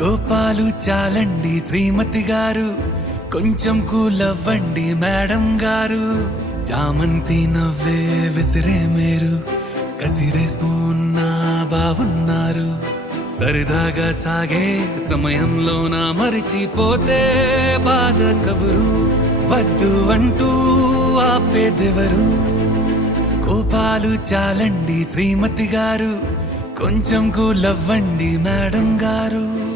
కోపాలు చాలండి శ్రీమతి గారు, కొంచెం కూలవ్వండి మేడం గారు. చామంతి నవ్వే విసిరే మేరు, కసిరేస్తూ ఉన్నా బావున్నారు. సరదాగా సాగే సమయంలోన మరిచిపోతే బాధ కబురు. వద్దు అంటూ ఆపేదెవరు? కోపాలు చాలండి శ్రీమతి గారు, కొంచెం కూలవ్వండి మేడం గారు.